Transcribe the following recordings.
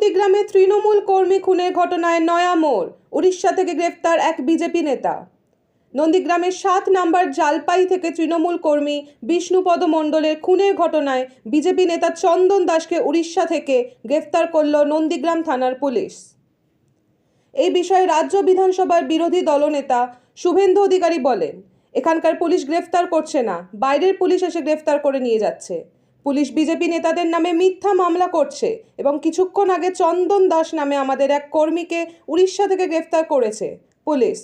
নন্দীগ্রামে তৃণমূল কর্মী খুনের ঘটনায় নয়া মোড়। উড়িষ্যা থেকে গ্রেফতার এক বিজেপি নেতা। নন্দীগ্রামের সাত নম্বর জালপাই থেকে তৃণমূল কর্মী বিষ্ণুপদ মণ্ডলের খুনের ঘটনায় বিজেপি নেতা চন্দন দাসকে উড়িষ্যা থেকে গ্রেফতার করল নন্দীগ্রাম থানার পুলিশ। এই বিষয়ে রাজ্য বিধানসভার বিরোধী দলনেতা শুভেন্দু অধিকারী বলেন, এখানকার পুলিশ গ্রেফতার করছে না, বাইরের পুলিশ এসে গ্রেফতার করে নিয়ে যাচ্ছে। পুলিশ বিজেপি নেতাদের নামে মিথ্যা মামলা করছে এবং কিছুক্ষণ আগে চন্দন দাস নামে আমাদের এক কর্মীকে উড়িষ্যা থেকে গ্রেফতার করেছে পুলিশ।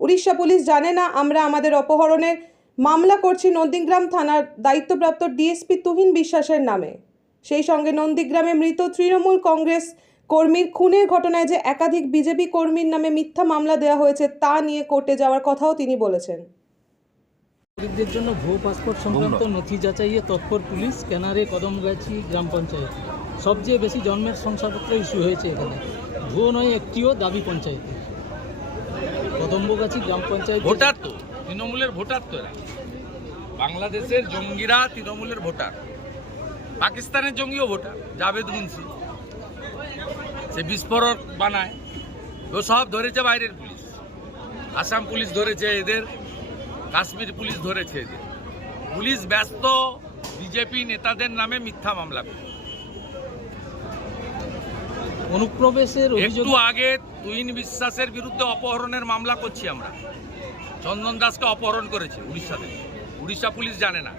উড়িষ্যা পুলিশ জানে না আমরা আমাদের অপহরণের মামলা করছি নন্দীগ্রাম থানার দায়িত্বপ্রাপ্ত ডিএসপি তুহিন বিশ্বাসের নামে। সেই সঙ্গে নন্দীগ্রামে মৃত তৃণমূল কংগ্রেস কর্মীর খুনের ঘটনায় যে একাধিক বিজেপি কর্মীর নামে মিথ্যা মামলা দেওয়া হয়েছে তা নিয়ে কোর্টে যাওয়ার কথাও তিনি বলেছেন। নাগরিকদের জন্য ভুয়ো পাসপোর্ট সংক্রান্ত নথি যাচাইয়ে তৎপর পুলিশ ক্যানারে কদমগাছি গ্রাম পঞ্চায়েত। সবচেয়ে বেশি জন্মের শংসাপত্র ইস্যু হয়েছে এখানে। ভুয়ো নয় একটিও দাবি পঞ্চায়েতের কদম্বগাছি গ্রাম পঞ্চায়েত ভোটার তো তৃণমূলের ভোটার তো এরা। বাংলাদেশের জঙ্গিরা তৃণমূলের ভোটার। পাকিস্তানের জঙ্গিও ভোটার জাভেদ মুন্সি। সে বিস্ফোরক বানায়। ও সব ধরেছে বাইরের পুলিশ। আসাম পুলিশ ধরেছে এদের। কাশ্মীর পুলিশ ধরেছে এদের। পুলিশ ব্যস্ত বিজেপি নেতাদের নামে মিথ্যা মামলা। অনুপ্রবেশের একটু আগে তুহিন বিশ্বাসের বিরুদ্ধে অপহরণের মামলা করছি আমরা। চন্দন দাসকে অপহরণ করেছে উড়িষ্যা থেকে উড়িষ্যা পুলিশ জানে না।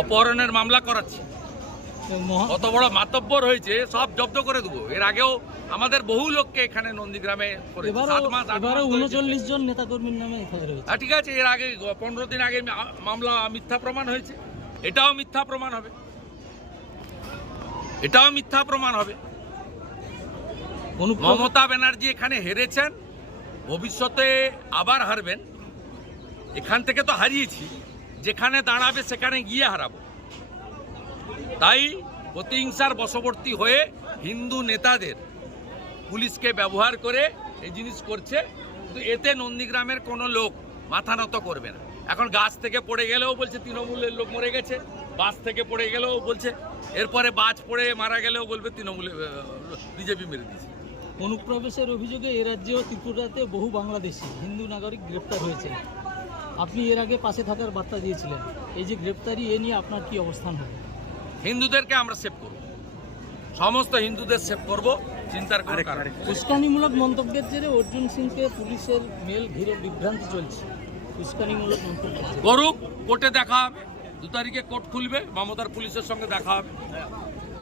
অপহরণের মামলা করাচ্ছি। কত বড় মাতব্বর হয়েছে সব জব্দ করে দেবো। এর আগেও আমাদের বহু লোককে এখানে নন্দীগ্রামে উনচল্লিশ জন নামে হ্যাঁ, ঠিক আছে এর আগে পনেরো দিন আগে মামলা মিথ্যা প্রমাণ হয়েছে। এটাও মিথ্যা প্রমাণ হবে। এটাও মিথ্যা প্রমাণ হবে। মমতা ব্যানার্জি এখানে হেরেছেন ভবিষ্যতে আবার হারবেন। এখান থেকে তো হারিয়েছি। যেখানে দাঁড়াবে সেখানে গিয়ে হারাবো। তাই প্রতিহিংসার বশবর্তী হয়ে হিন্দু নেতাদের পুলিশকে ব্যবহার করে এই জিনিস করছে কিন্তু এতে নন্দীগ্রামের কোনো লোক মাথা নত করবে না। এখন গাছ থেকে পড়ে গেলেও বলছে তৃণমূলের লোক মরে গেছে বাস থেকে পড়ে গেলেও বলছে এরপরে বাজ পড়ে মারা গেলেও বলবে তৃণমূলে বিজেপি মেরে দিয়েছে। অনুপ্রবেশের অভিযোগে এ রাজ্যেও ত্রিপুরাতে বহু বাংলাদেশি হিন্দু নাগরিক গ্রেপ্তার হয়েছে। আপনি এর আগে পাশে থাকার বার্তা দিয়েছিলেন। এই যে গ্রেপ্তারি এ নিয়ে আপনার কি অবস্থান হবে? হিন্দুদেরকে আমরা সেভ করব। সমস্ত হিন্দুদের সেভ করব। চিন্তার কোনো কারণ উস্কানিমূলক মন্তব্যের জেরে অর্জুন সিংকে পুলিশের মেল ঘিরে বিভ্রান্তি চলছে। উস্কানিমূলক মন্তব্য করুক কোর্টে দেখা হবে দু তারিখে কোর্ট খুলবে মমতার পুলিশের সঙ্গে দেখা হবে।